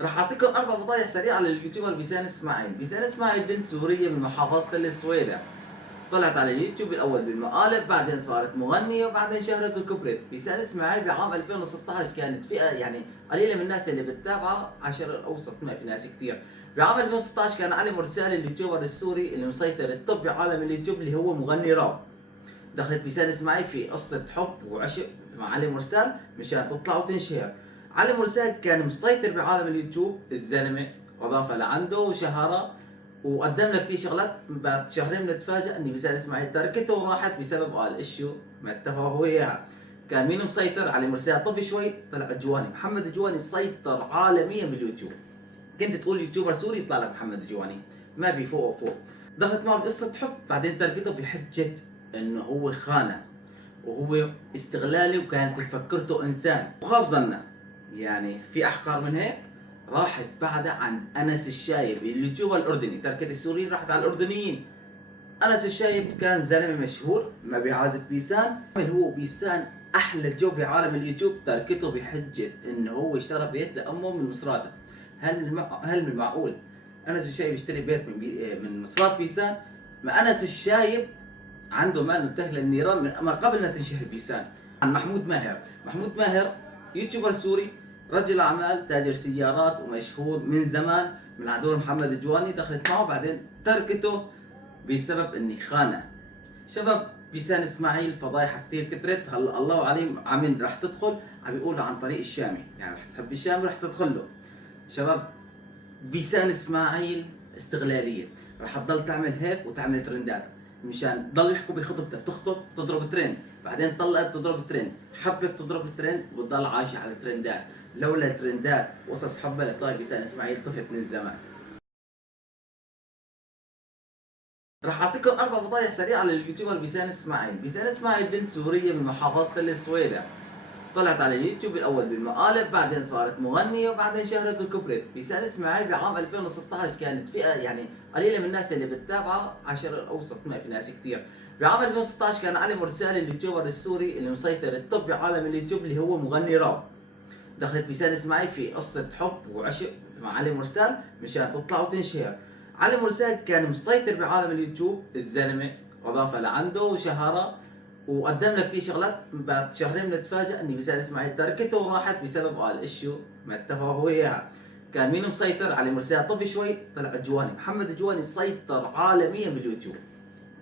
راح اعطيكم 4 فضايح سريعه لليوتيوبر بيسان اسماعيل. بيسان اسماعيل بنت سوريه من محافظه السويدة. طلعت على اليوتيوب الاول بالمقالب، بعدين صارت مغنيه، وبعدين شهرت وكبرت. بيسان اسماعيل بعام 2016 كانت فئه قليله من الناس اللي بتتابعها، عشر اوسط ما في ناس كثير. بعام 2016 كان علي مرسال اليوتيوبر السوري اللي مسيطر التوب بعالم اليوتيوب، اللي هو مغني راب. دخلت بيسان اسماعيل في قصة حب وعشق مع علي مرسال مشان تطلع وتنشهر. علي مرسال كان مسيطر بعالم اليوتيوب، الزلمة أضاف لعنده شهرة وقدم لك كثير شغلات. بعد شهرين بنتفاجئ ان بيسان اسماعيل تركته وراحت بسبب قال ايشيو ما اتفقوا هو وياها. كان مين مسيطر؟ علي مرسال طفي شوي طلع الجواني. محمد الجواني سيطر عالميا باليوتيوب. كنت تقول يوتيوبر سوري يطلع لك محمد الجواني، ما في فوق وفوق. دخلت معه بقصة حب، بعدين تركته بحجة انه هو خانة وهو استغلالي وكانت مفكرته انسان وخاف ظنه. في احقر من هيك. راحت بعدها عن انس الشايب اليوتيوبر الاردني، تركت السوريين راحت على الاردنيين. انس الشايب كان زلمه مشهور ما بيعازف بيسان، هو بيسان احلى جو بعالم اليوتيوب. تركته بحجه انه هو اشترى بيت لامه من مصراته. هل من المعقول انس الشايب يشتري بيت من مصرات بيسان؟ ما انس الشايب عنده مال متاكل للنيران ما قبل ما تنشهر بيسان. عن محمود ماهر. محمود ماهر يوتيوبر سوري، رجل اعمال، تاجر سيارات ومشهور من زمان من عدول محمد الجواني. دخلت معه بعدين تركته بسبب اني خانه. شباب بيسان اسماعيل فضايح كثير كثرت. هلا الله عليم عمين راح تدخل، عم بيقولوا عن طريق الشامي، راح تحب الشامي راح تدخل له. شباب بيسان اسماعيل استغلاليه، راح تضل تعمل هيك وتعمل ترندات مشان ضل يحكوا بخطبتها. بتخطب تضرب ترند، بعدين طلقت تضرب ترند، حبت تضرب ترند وتضل عايشه على الترندات. لولا الترندات وقصص حبها لتلاقي بيسان اسماعيل طفت من زمان. راح اعطيكم 4 فضايح سريعه لليوتيوبر بيسان اسماعيل. بيسان اسماعيل بنت سوريه من محافظه السويدة. طلعت على اليوتيوب الاول بالمقالب، بعدين صارت مغنيه، وبعدين شهرت وكبرت. بيسان اسماعيل بعام 2016 كانت فئه قليله من الناس اللي بتتابعها، عشر اوسط ما في ناس كثير. بعام 2016 كان علي مرسال اليوتيوبر السوري اللي مسيطر التوب بعالم اليوتيوب، اللي هو مغني راب. دخلت بيسان اسماعيل في قصة حب وعشق مع علي مرسال مشان تطلع وتنشهر. علي مرسال كان مسيطر بعالم اليوتيوب، الزلمة أضاف لعنده شهرة وقدم لك كثير شغلات. بعد شهرين بنتفاجئ ان بيسان اسماعيل تركته وراحت بسبب قال ايشيو ما اتفقوا هو وياها. كان مين مسيطر؟ علي مرسال طفي شوي طلع الجواني. محمد الجواني سيطر عالميا باليوتيوب.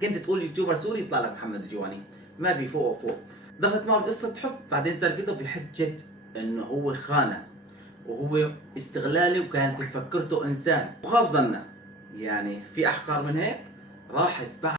كنت تقول يوتيوبر سوري يطلع لك محمد الجواني، ما في فوق وفوق. دخلت معه بقصة حب، بعدين تركته بحجة انه هو خانة وهو استغلالي وكانت مفكرته انسان وخاف ظنه. في احقر من هيك. راحت بعد